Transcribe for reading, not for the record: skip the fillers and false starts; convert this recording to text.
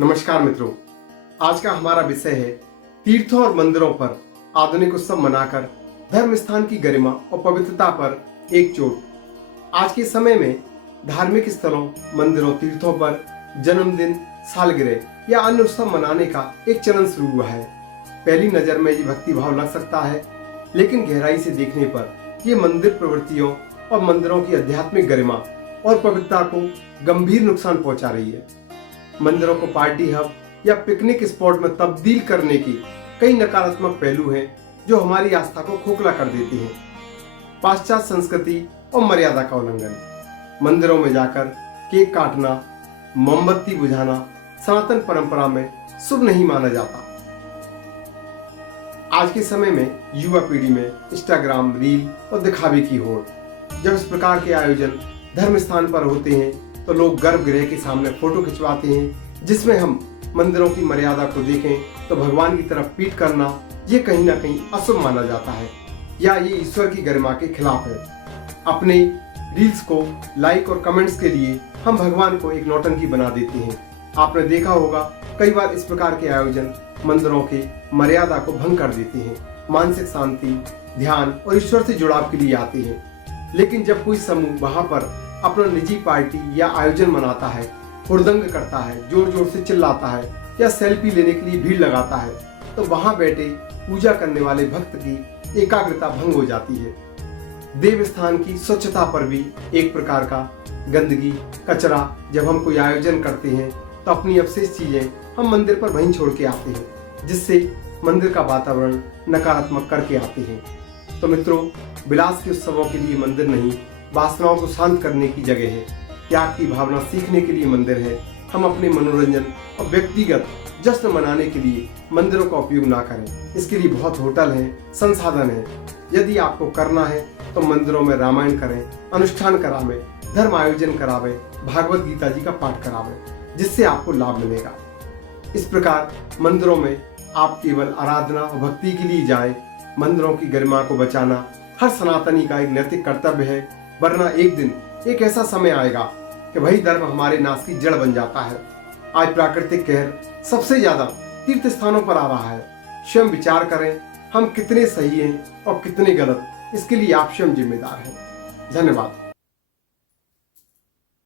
नमस्कार मित्रों, आज का हमारा विषय है तीर्थों और मंदिरों पर आधुनिक उत्सव मनाकर धर्म स्थान की गरिमा और पवित्रता पर एक चोट। आज के समय में धार्मिक स्थलों, मंदिरों, तीर्थों पर जन्मदिन, सालगिरह या अन्य उत्सव मनाने का एक चलन शुरू हुआ है। पहली नजर में ये भक्ति भाव लग सकता है, लेकिन गहराई से देखने पर ये मंदिर प्रवृत्तियों और मंदिरों की आध्यात्मिक गरिमा और पवित्रता को गंभीर नुकसान पहुंचा रही है। मंदिरों को पार्टी हब या पिकनिक स्पॉट में तब्दील करने की कई नकारात्मक पहलू हैं जो हमारी आस्था को खोखला कर देती हैं। पाश्चात्य संस्कृति और मर्यादा का उल्लंघन, मंदिरों में जाकर केक काटना, मोमबत्ती बुझाना सनातन परंपरा में शुभ नहीं माना जाता। आज के समय में युवा पीढ़ी में इंस्टाग्राम, रील और दिखावे की होड़। जब इस प्रकार के आयोजन धर्म स्थान पर होते हैं तो लोग गर्भगृह के सामने फोटो खिंचवाते हैं, जिसमें हम मंदिरों की मर्यादा को देखें तो भगवान की तरफ पीठ करना ये कहीं ना कहीं अशुभ माना जाता है या ये ईश्वर की गरिमा के खिलाफ है। अपने रील्स को लाइक और कमेंट्स के लिए हम भगवान को एक नौटंकी बना देते हैं। आपने देखा होगा कई बार इस प्रकार के आयोजन मंदिरों की मर्यादा को भंग कर देते हैं, मानसिक शांति, ध्यान और ईश्वर से जुड़ाव के लिए आते हैं। लेकिन जब कोई समूह वहां पर अपना निजी पार्टी या आयोजन मनाता है, हुड़दंग करता है, जोर जोर से चिल्लाता है या सेल्फी लेने के लिए भीड़ लगाता है, तो वहां बैठे पूजा करने वाले भक्त की एकाग्रता भंग हो जाती है। देव स्थान की स्वच्छता पर भी एक प्रकार का गंदगी, कचरा जब हम कोई आयोजन करते हैं तो अपनी अवशेष चीजें हम मंदिर पर वहीं छोड़ के आते हैं, जिससे मंदिर का वातावरण नकारात्मक करके आते हैं। तो मित्रों, विलास के उत्सवों के लिए मंदिर नहीं, वासनाओं को शांत करने की जगह है। त्याग की भावना सीखने के लिए मंदिर है। हम अपने मनोरंजन और व्यक्तिगत जश्न मनाने के लिए मंदिरों का उपयोग ना करें। इसके लिए बहुत होटल हैं, संसाधन हैं। यदि आपको करना है तो मंदिरों में रामायण करें, अनुष्ठान करावें, धर्म आयोजन करावें, भागवत गीता जी का पाठ करावें, जिससे आपको लाभ मिलेगा। इस प्रकार मंदिरों में आप केवल आराधना और भक्ति के लिए जाएं। मंदिरों की गरिमा को बचाना हर सनातनी का एक नैतिक कर्तव्य है, वरना एक दिन एक ऐसा समय आएगा कि वही धर्म हमारे नाश की जड़ बन जाता है। आज प्राकृतिक कहर सबसे ज्यादा तीर्थ स्थानों पर आ रहा है। स्वयं विचार करें, हम कितने सही हैं और कितने गलत। इसके लिए आप स्वयं जिम्मेदार हैं। धन्यवाद।